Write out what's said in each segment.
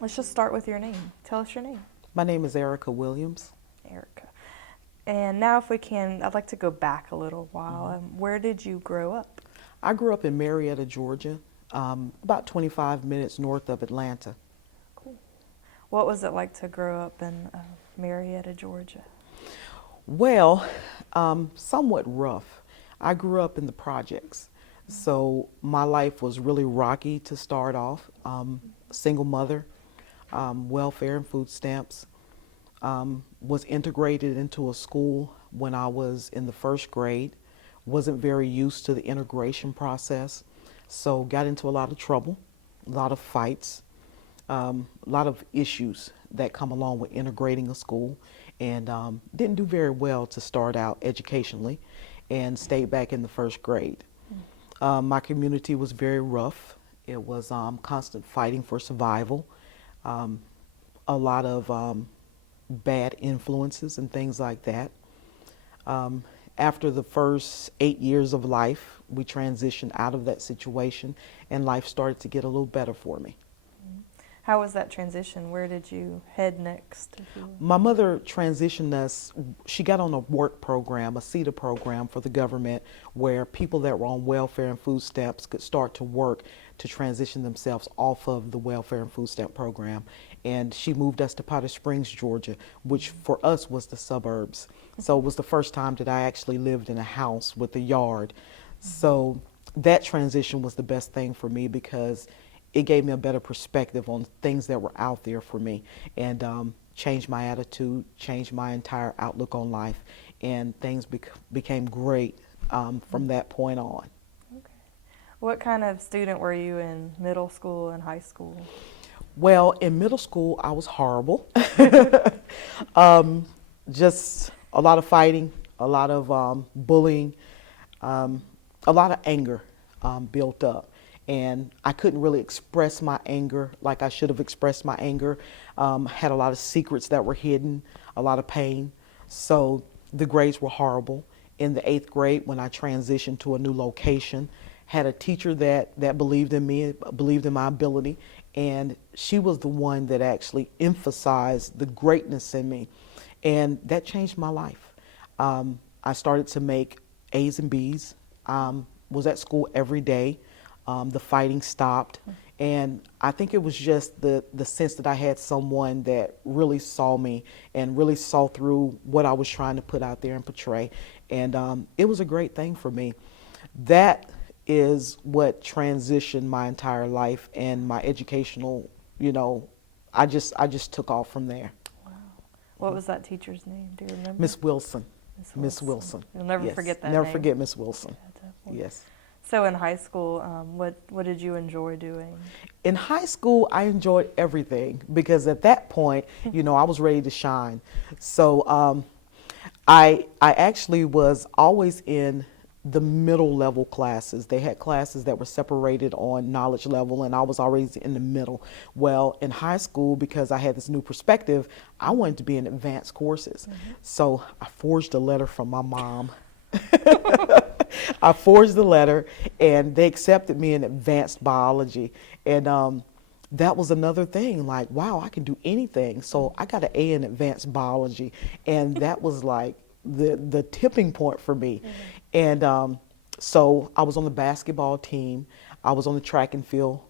Let's just start with your name. Tell us your name. My name is Erica Williams. Erica. And now, if we can, I'd like to go back a little while. Where did you grow up? I grew up in Marietta, Georgia, about 25 minutes north of Atlanta. Cool. What was it like to grow up in Marietta, Georgia? Well, somewhat rough. I grew up in the projects, so my life was really rocky to start off. Single mother, welfare and food stamps. Was integrated into a school when I was in the first grade. Wasn't very used to the integration process, so got into a lot of trouble, a lot of fights, a lot of issues that come along with integrating a school, and didn't do very well to start out educationally, and stayed back in the first grade. My community was very rough. It was constant fighting for survival, a lot of bad influences and things like that. After the first 8 years of life, we transitioned out of that situation, and life started to get a little better for me. How was that transition? Where did you head next? My mother transitioned us. She got on a work program, a CETA program for the government, where people that were on welfare and food stamps could start to work to transition themselves off of the welfare and food stamp program. And she moved us to Powder Springs, Georgia, which for us was the suburbs. So it was the first time that I actually lived in a house with a yard. So that transition was the best thing for me, because it gave me a better perspective on things that were out there for me, and changed my attitude, changed my entire outlook on life, and things became great from that point on. Okay. What kind of student were you in middle school and high school? Well, in middle school, I was horrible. Just a lot of fighting, a lot of bullying, a lot of anger built up. And I couldn't really express my anger like I should have expressed my anger. Had a lot of secrets that were hidden, a lot of pain. So the grades were horrible. In the 8th grade, when I transitioned to a new location, had a teacher that believed in me, believed in my ability, and she was the one that actually emphasized the greatness in me. And that changed my life. I started to make A's and B's, was at school every day. The fighting stopped, and I think it was just the sense that I had someone that really saw me and really saw through what I was trying to put out there and portray, and it was a great thing for me. That is what transitioned my entire life and my educational, I just took off from there. Wow. What was that teacher's name? Do you remember? Miss Wilson. Miss Wilson. You'll never Yes. forget that Never name. forget Miss Wilson. Yeah, definitely. Yes. So in high school, what did you enjoy doing? In high school, I enjoyed everything, because at that point, I was ready to shine. So I actually was always in the middle level classes. They had classes that were separated on knowledge level, and I was always in the middle. Well, in high school, because I had this new perspective, I wanted to be in advanced courses. So I forged a letter from my mom. I forged the letter, and they accepted me in advanced biology. And that was another thing, like, wow, I can do anything. So I got an A in advanced biology, and that was like the tipping point for me. And so I was on the basketball team. I was on the track and field.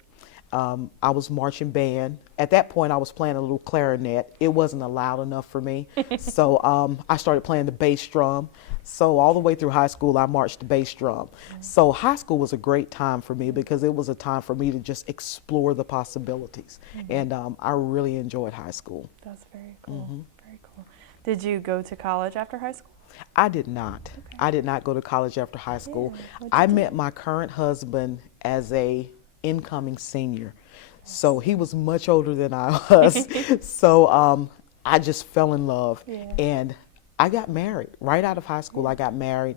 I was marching band. At that point, I was playing a little clarinet. It wasn't loud enough for me. So I started playing the bass drum. So all the way through high school, I marched the bass drum. So high school was a great time for me, because it was a time for me to just explore the possibilities. And I really enjoyed high school. That's very cool. Very cool. Did you go to college after high school? I did not. Okay. I did not go to college after high school. What'd you I do? met my current husband as a incoming senior. So he was much older than I was. So I just fell in love. Yeah. And I got married right out of high school. I got married,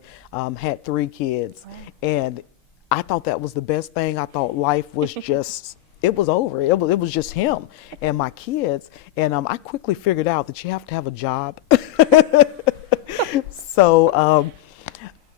had 3 kids. Wow. And I thought that was the best thing. I thought life was just, it was over. It was just him and my kids. And I quickly figured out that you have to have a job. So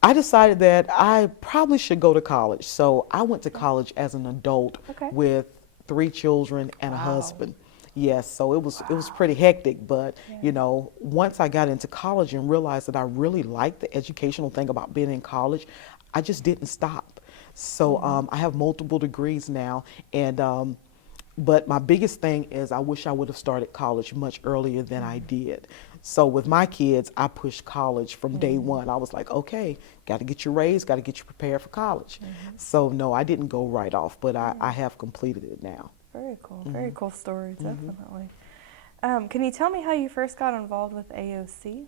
I decided that I probably should go to college. So I went to college as an adult Okay. with 3 children and a Wow. husband. Yes, so it was pretty hectic, but Yeah. once I got into college and realized that I really liked the educational thing about being in college, I just didn't stop. So Mm-hmm. I have multiple degrees now, and but my biggest thing is I wish I would have started college much earlier than I did. So with my kids, I pushed college from day Mm-hmm. one. I was like, okay, got to get you raised, got to get you prepared for college. Mm-hmm. So no, I didn't go right off, but I Yeah. have completed it now. Very cool. Hmm. Very cool story, Hmm. definitely. Can you tell me how you first got involved with AOC?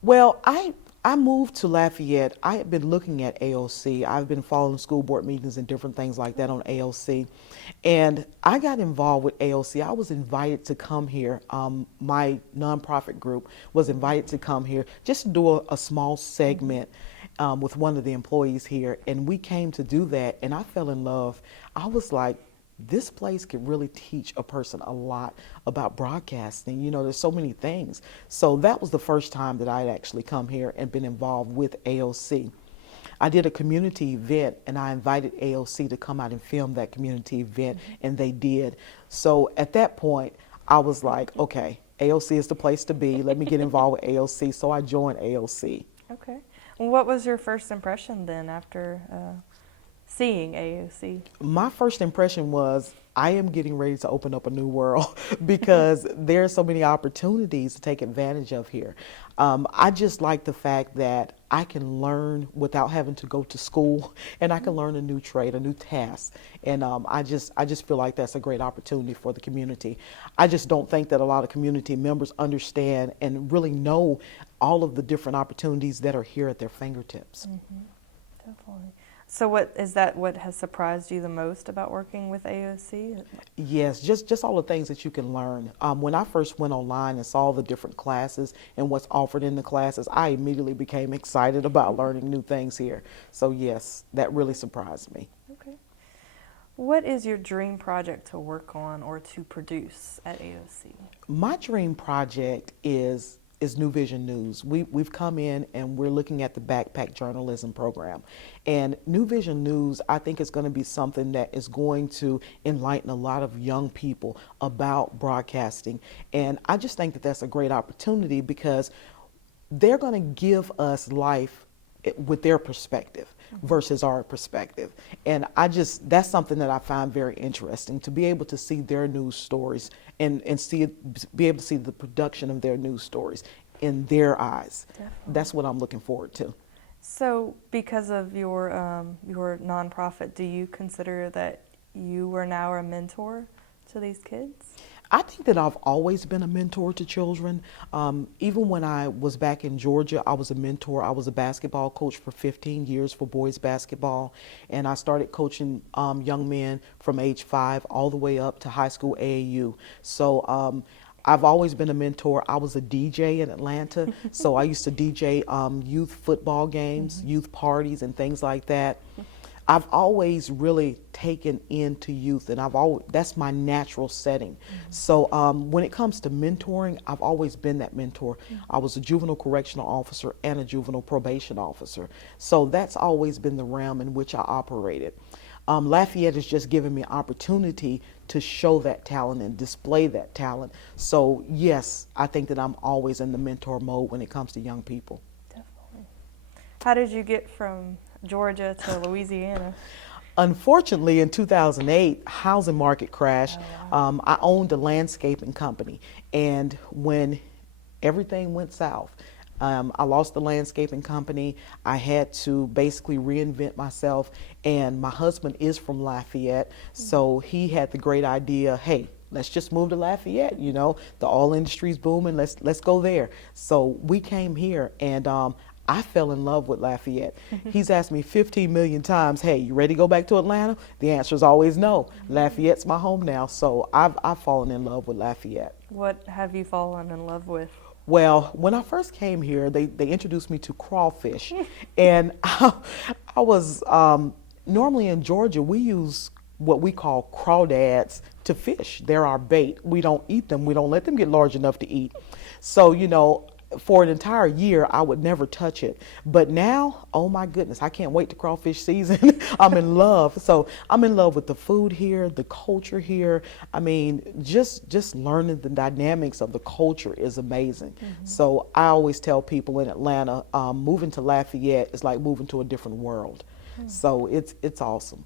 Well, I moved to Lafayette. I had been looking at AOC. I've been following school board meetings and different things like that on AOC. And I got involved with AOC. I was invited to come here. My nonprofit group was invited to come here just to do a small segment with one of the employees here. And we came to do that, and I fell in love. I was like, this place could really teach a person a lot about broadcasting. There's so many things. So that was the first time that I had actually come here and been involved with AOC. I did a community event, and I invited AOC to come out and film that community event, and they did. So at that point, I was like, okay, AOC is the place to be. Let me get involved with AOC. So I joined AOC. Okay. Well, what was your first impression then after seeing AOC? My first impression was I am getting ready to open up a new world because there are so many opportunities to take advantage of here. I just like the fact that I can learn without having to go to school, and I can learn a new trade, a new task. And I just feel like that's a great opportunity for the community. I just don't think that a lot of community members understand and really know all of the different opportunities that are here at their fingertips. Definitely. So what has surprised you the most about working with AOC? Yes, just all the things that you can learn. When I first went online and saw the different classes and what's offered in the classes, I immediately became excited about learning new things here. So yes, that really surprised me. Okay. What is your dream project to work on or to produce at AOC? My dream project is New Vision News. We've come in and we're looking at the backpack journalism program. And New Vision News, I think, is going to be something that is going to enlighten a lot of young people about broadcasting. And I just think that that's a great opportunity because they're going to give us life with their perspective versus our perspective. And that's something that I find very interesting, to be able to see their news stories and be able to see the production of their news stories in their eyes. Definitely. That's what I'm looking forward to. So, because of your nonprofit, do you consider that you are now a mentor to these kids? I think that I've always been a mentor to children. Even when I was back in Georgia, I was a mentor. I was a basketball coach for 15 years for boys basketball. And I started coaching young men from age 5 all the way up to high school AAU. So I've always been a mentor. I was a DJ in Atlanta. So I used to DJ youth football games, youth parties, and things like that. I've always really taken into youth, and that's my natural setting. So when it comes to mentoring, I've always been that mentor. I was a juvenile correctional officer and a juvenile probation officer. So that's always been the realm in which I operated. Lafayette has just given me an opportunity to show that talent and display that talent. So yes, I think that I'm always in the mentor mode when it comes to young people. Definitely. How did you get from Georgia to Louisiana? Unfortunately, in 2008, housing market crashed. I owned a landscaping company, and when everything went south, I lost the landscaping company. I had to basically reinvent myself, and my husband is from Lafayette, so he had the great idea, hey, let's just move to Lafayette, the oil industry's booming, let's go there. So we came here, and I fell in love with Lafayette. He's asked me 15 million times, hey, you ready to go back to Atlanta? The answer is always no. Lafayette's my home now, so I've fallen in love with Lafayette. What have you fallen in love with? Well, when I first came here, they introduced me to crawfish. And I was, normally in Georgia, we use what we call crawdads to fish. They're our bait. We don't eat them. We don't let them get large enough to eat. So, for an entire year, I would never touch it. But now, oh my goodness, I can't wait to crawfish season. I'm in love. So I'm in love with the food here, the culture here. I mean, just learning the dynamics of the culture is amazing. So I always tell people in Atlanta, moving to Lafayette is like moving to a different world. So it's awesome.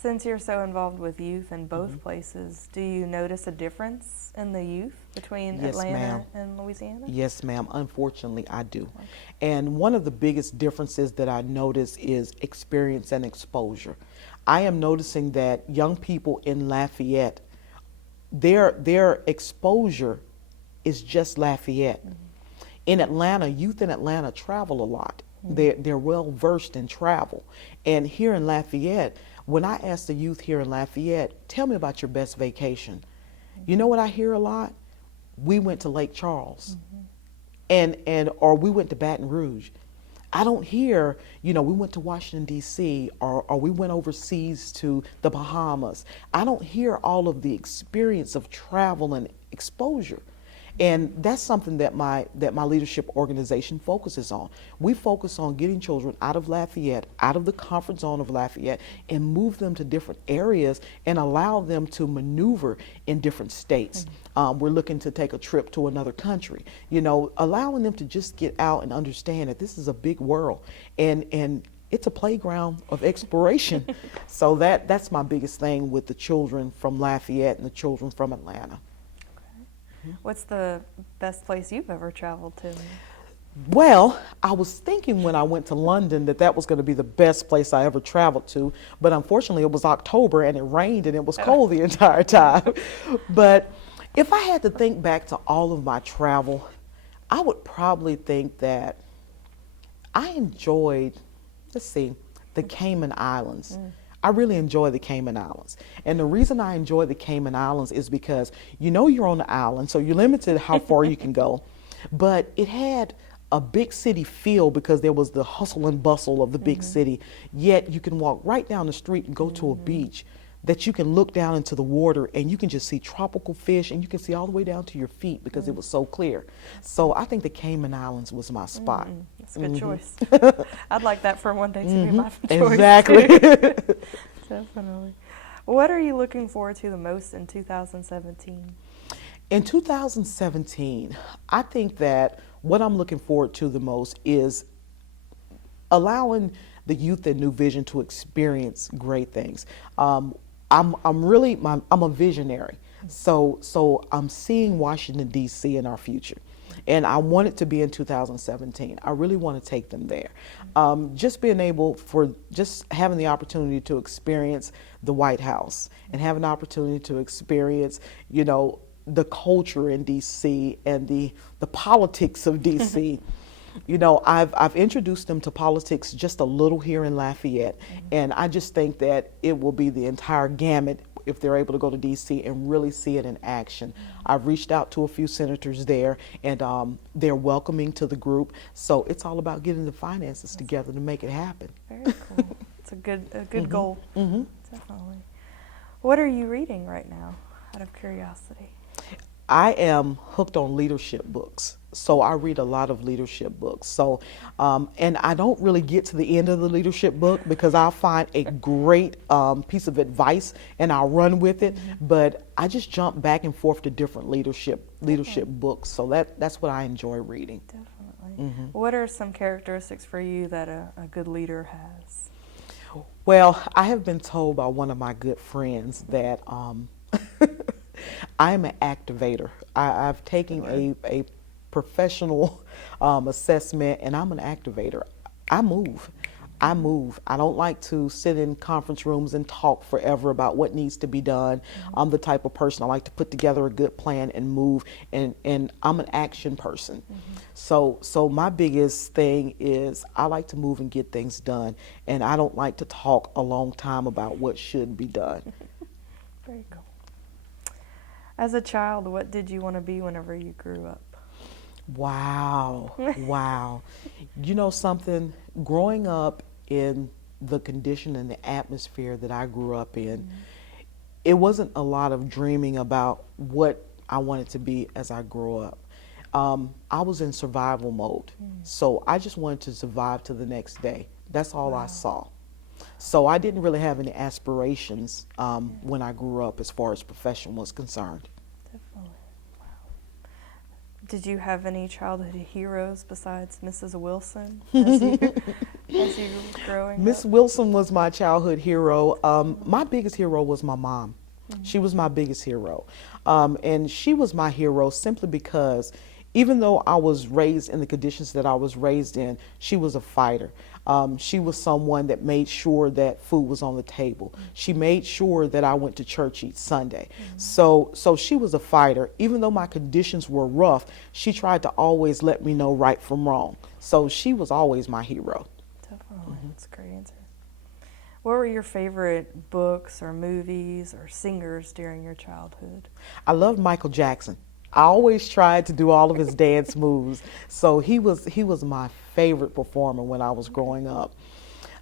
Since you're so involved with youth in both places, do you notice a difference in the youth between Yes, Atlanta ma'am. and Louisiana? Yes, ma'am. Unfortunately, I do. And one of the biggest differences that I notice is experience and exposure. I am noticing that young people in Lafayette, their exposure is just Lafayette. In Atlanta, youth in Atlanta travel a lot. They're well versed in travel. And here in Lafayette, when I ask the youth here in Lafayette, tell me about your best vacation. You know what I hear a lot? We went to Lake Charles, or we went to Baton Rouge. I don't hear, we went to Washington, D.C., or we went overseas to the Bahamas. I don't hear all of the experience of travel and exposure. And that's something that my leadership organization focuses on. We focus on getting children out of Lafayette, out of the comfort zone of Lafayette, and move them to different areas and allow them to maneuver in different states. We're looking to take a trip to another country, allowing them to just get out and understand that this is a big world and it's a playground of exploration. So that's my biggest thing with the children from Lafayette and the children from Atlanta. What's the best place you've ever traveled to? Well, I was thinking when I went to London that was going to be the best place I ever traveled to, but unfortunately it was October and it rained and it was cold the entire time. But if I had to think back to all of my travel, I would probably think that I enjoyed, the Cayman Islands. I really enjoy the Cayman Islands. And the reason I enjoy the Cayman Islands is because you're on the island, so you're limited how far you can go. But it had a big city feel because there was the hustle and bustle of the big city. Yet you can walk right down the street and go to a beach that you can look down into the water and you can just see tropical fish and you can see all the way down to your feet because it was so clear. So I think the Cayman Islands was my spot. That's a good choice. I'd like that for one day to be my choice. Exactly. Too. Definitely. What are you looking forward to the most in 2017? In 2017, I think that what I'm looking forward to the most is allowing the youth at New Vision to experience great things. I'm a visionary, so I'm seeing Washington, D.C. in our future, and I want it to be in 2017. I really want to take them there. Just being able just having the opportunity to experience the White House and have an opportunity to experience, the culture in D.C. and the politics of D.C. I've introduced them to politics just a little here in Lafayette, and I just think that it will be the entire gamut if they're able to go to D.C. and really see it in action. I've reached out to a few senators there, and they're welcoming to the group. So it's all about getting the finances together to make it happen. Very cool. It's a good goal. Definitely. What are you reading right now, out of curiosity? I am hooked on leadership books. So I read a lot of leadership books. So, and I don't really get to the end of the leadership book because I'll find a great piece of advice and I'll run with it. But I just jump back and forth to different leadership books. So that's what I enjoy reading. Definitely. What are some characteristics for you that a good leader has? Well, I have been told by one of my good friends that I'm an activator. I've taken a professional assessment, and I'm an activator. I move. I don't like to sit in conference rooms and talk forever about what needs to be done. I'm the type of person I like to put together a good plan and move, and I'm an action person. So my biggest thing is I like to move and get things done, and I don't like to talk a long time about what should be done. Very cool. As a child, what did you want to be whenever you grew up? Wow. You know something? Growing up in the condition and the atmosphere that I grew up in, it wasn't a lot of dreaming about what I wanted to be as I grew up. I was in survival mode. So I just wanted to survive to the next day. That's all I saw. So I didn't really have any aspirations when I grew up as far as profession was concerned. Definitely. Wow. Did you have any childhood heroes besides Mrs. Wilson as you were growing Miss up? Wilson was my childhood hero. My biggest hero was my mom. She was my biggest hero. And she was my hero simply because even though I was raised in the conditions that I was raised in, she was a fighter. She was someone that made sure that food was on the table. She made sure that I went to church each Sunday. So she was a fighter. Even though my conditions were rough, she tried to always let me know right from wrong. So she was always my hero. Definitely. That's a great answer. What were your favorite books or movies or singers during your childhood? I loved Michael Jackson. I always tried to do all of his dance moves. So he was my favorite performer when I was growing up.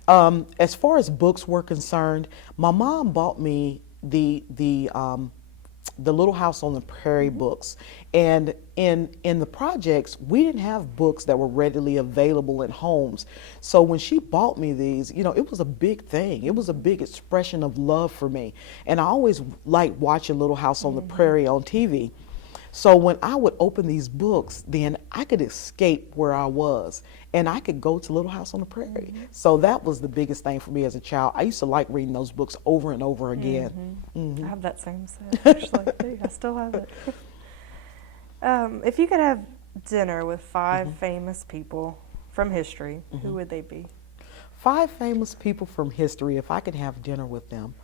As far as books were concerned, my mom bought me the Little House on the Prairie books. And in the projects, we didn't have books that were readily available in homes. So when she bought me these, it was a big thing. It was a big expression of love for me. And I always liked watching Little House on the Prairie on TV. So when I would open these books, then I could escape where I was and I could go to Little House on the Prairie. So that was the biggest thing for me as a child. I used to like reading those books over and over again. I have that same set, actually. I still have it. If you could have dinner with 5 famous people from history, who would they be? 5 famous people from history, if I could have dinner with them,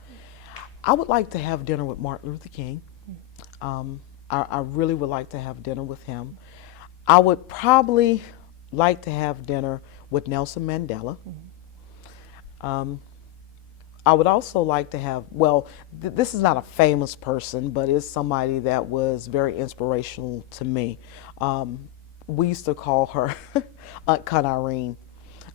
I would like to have dinner with Martin Luther King. I really would like to have dinner with him. I would probably like to have dinner with Nelson Mandela. I would also like to have, this is not a famous person, but it's somebody that was very inspirational to me. We used to call her Aunt Con Irene.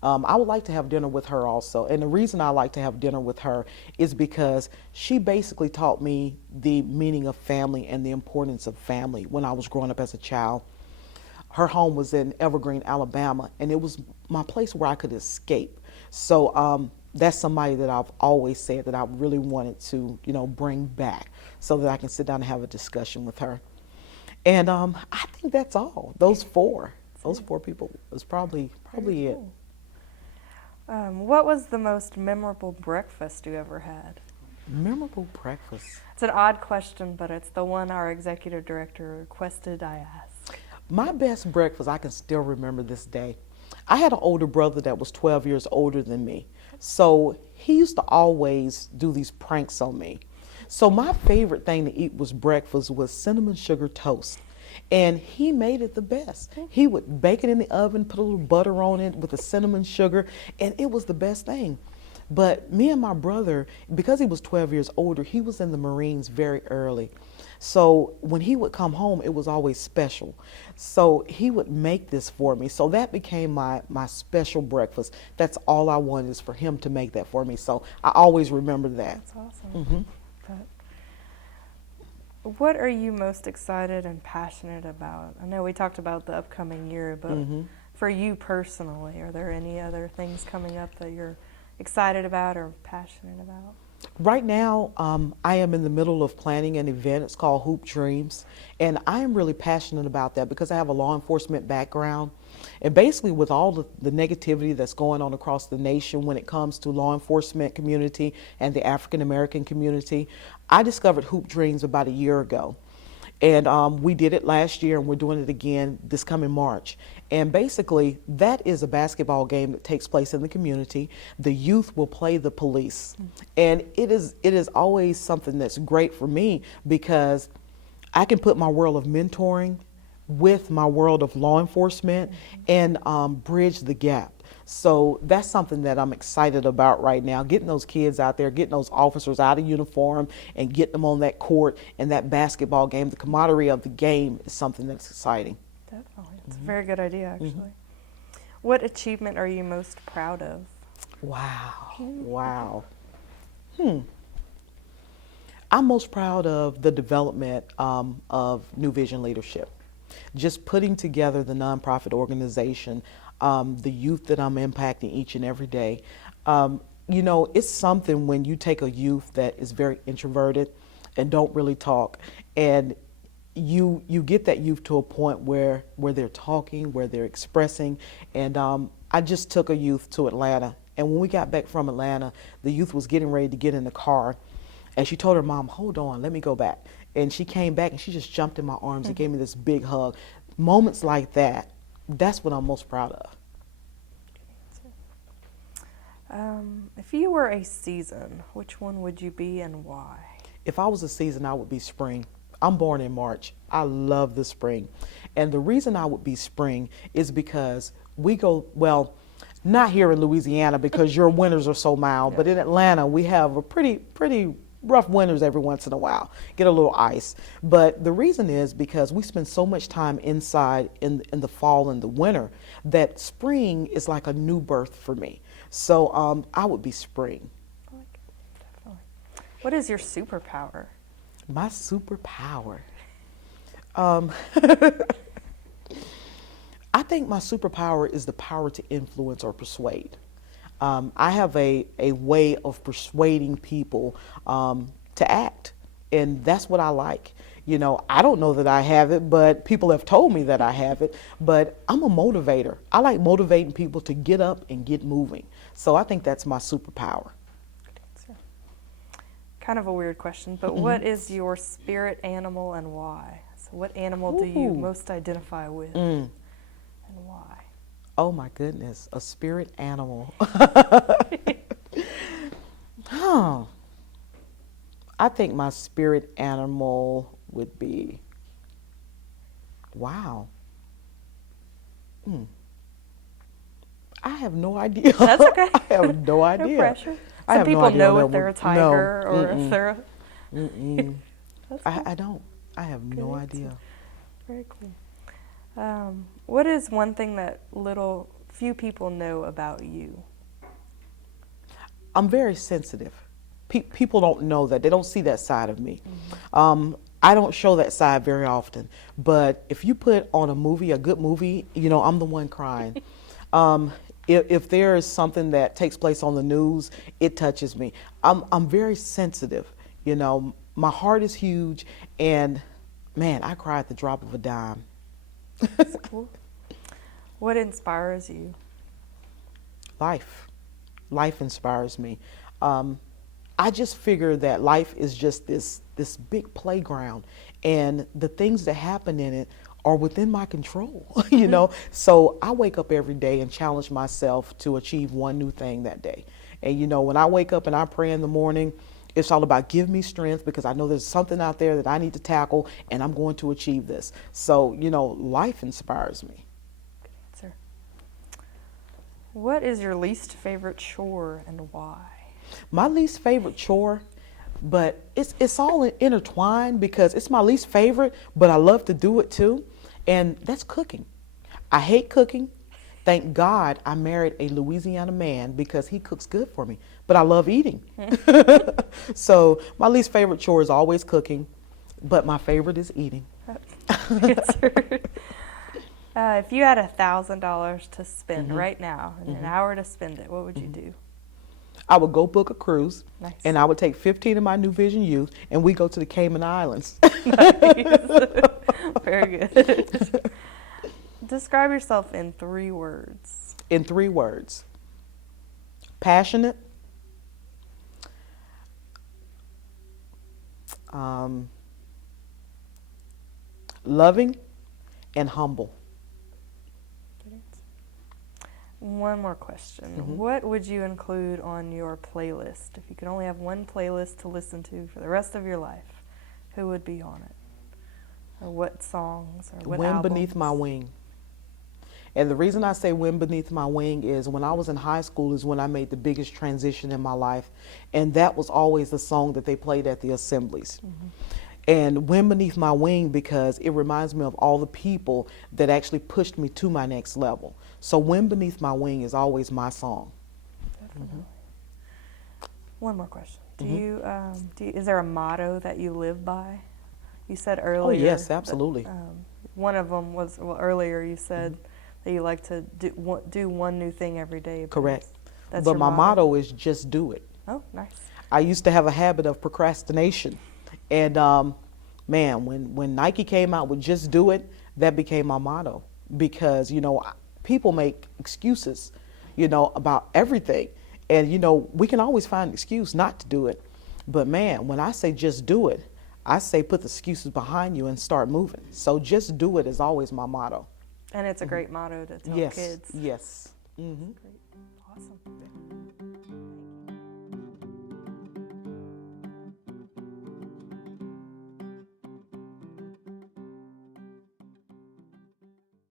I would like to have dinner with her also. And the reason I like to have dinner with her is because she basically taught me the meaning of family and the importance of family when I was growing up as a child. Her home was in Evergreen, Alabama, and it was my place where I could escape. So that's somebody that I've always said that I really wanted to, bring back so that I can sit down and have a discussion with her. And I think that's all. Those four people is probably it. What was the most memorable breakfast you ever had? Memorable breakfast. It's an odd question, but it's the one our executive director requested I ask. My best breakfast, I can still remember this day. I had an older brother that was 12 years older than me. So he used to always do these pranks on me. So my favorite thing to eat was breakfast was cinnamon sugar toast. And he made it the best. He would bake it in the oven, put a little butter on it with the cinnamon sugar, and it was the best thing. But me and my brother, because he was 12 years older, he was in the Marines very early. So when he would come home, it was always special. So he would make this for me. So that became my special breakfast. That's all I wanted, is for him to make that for me. So I always remember that. That's awesome. What are you most excited and passionate about? I know we talked about the upcoming year, but for you personally, are there any other things coming up that you're excited about or passionate about? Right now, I am in the middle of planning an event. It's called Hoop Dreams, and I am really passionate about that because I have a law enforcement background. And basically, with all the negativity that's going on across the nation when it comes to law enforcement community and the African American community, I discovered Hoop Dreams about a year ago. And we did it last year, and we're doing it again this coming March. And basically, that is a basketball game that takes place in the community. The youth will play the police. And it is always something that's great for me because I can put my world of mentoring with my world of law enforcement and bridge the gap. So that's something that I'm excited about right now, getting those kids out there, getting those officers out of uniform and getting them on that court and that basketball game. The camaraderie of the game is something that's exciting. Definitely. It's a very good idea, actually. What achievement are you most proud of? Wow. I'm most proud of the development of New Vision leadership. just putting together the nonprofit organization, the youth that I'm impacting each and every day. You know, it's something when you take a youth that is very introverted and don't really talk, and you get that youth to a point where they're talking, where they're expressing. And I just took a youth to Atlanta, and when we got back from Atlanta, the youth was getting ready to get in the car, and she told her mom, "Hold on, let me go back." And she came back and she just jumped in my arms and gave me this big hug. Moments like that, that's what I'm most proud of. If you were a season, which one would you be and why? If I was a season, I would be spring. I'm born in March. I love the spring. And the reason I would be spring is because we go, well, not here in Louisiana because your winters are so mild, but in Atlanta, we have a pretty rough winters every once in a while, get a little ice. But the reason is because we spend so much time inside in the fall and the winter that spring is like a new birth for me. So I would be spring. I like it, definitely. What is your superpower? My superpower. I think my superpower is the power to influence or persuade. I have a way of persuading people to act, and that's what I like. You know, I don't know that I have it, but people have told me that I have it. But I'm a motivator. I like motivating people to get up and get moving. So I think that's my superpower. Good answer. Kind of a weird question, but what is your spirit animal and why? So what animal do you most identify with and why? Oh my goodness, a spirit animal. I think my spirit animal would be, wow. I have no idea. That's okay. I have no idea. No pressure. I Some have no people idea know on if that they're one. a tiger No. or if they're a... That's cool. I don't. I have no answer. idea. Very cool. What is one thing that few people know about you? I'm very sensitive. People don't know that. They don't see that side of me. I don't show that side very often. But if you put on a movie, a good movie, you know, I'm the one crying. If there is something that takes place on the news, it touches me. I'm very sensitive. You know, my heart is huge, and man, I cry at the drop of a dime. That's cool. What inspires you? Life. Life inspires me. I just figure that life is just this big playground, and the things that happen in it are within my control, you know? So I wake up every day and challenge myself to achieve one new thing that day. And you know, when I wake up and I pray in the morning, it's all about give me strength because I know there's something out there that I need to tackle and I'm going to achieve this. So, you know, life inspires me. Good answer. What is your least favorite chore and why? My least favorite chore, but it's all intertwined because it's my least favorite, but I love to do it too, and that's cooking. I hate cooking. Thank God I married a Louisiana man because he cooks good for me, but I love eating. So my least favorite chore is always cooking, but my favorite is eating. If you had $1,000 to spend right now and an hour to spend it, what would you do? I would go book a cruise, Nice. and I would take 15 of my New Vision youth, and we go to the Cayman Islands. Nice. Very good. Describe yourself in 3 words. In 3 words. Passionate, loving, and humble. One more question. What would you include on your playlist? If you could only have one playlist to listen to for the rest of your life, who would be on it? Or what songs or what Wind albums? Beneath My Wing. And the reason I say Wind Beneath My Wing is when I was in high school is when I made the biggest transition in my life. And that was always the song that they played at the assemblies. And Wind Beneath My Wing because it reminds me of all the people that actually pushed me to my next level. So Wind Beneath My Wing is always my song. Definitely. One more question. Is there a motto that you live by? You said earlier. Oh yes, absolutely. That, one of them was, well, earlier you said that you like to do one new thing every day. Correct. That's But your my motto is just do it. Oh, nice. I used to have a habit of procrastination. And man, when Nike came out with just do it, that became my motto. Because, you know, people make excuses, you know, about everything. And, you know, we can always find an excuse not to do it. But man, when I say just do it, I say put the excuses behind you and start moving. So just do it is always my motto. And it's a great motto to tell Yes, kids. yes. Great.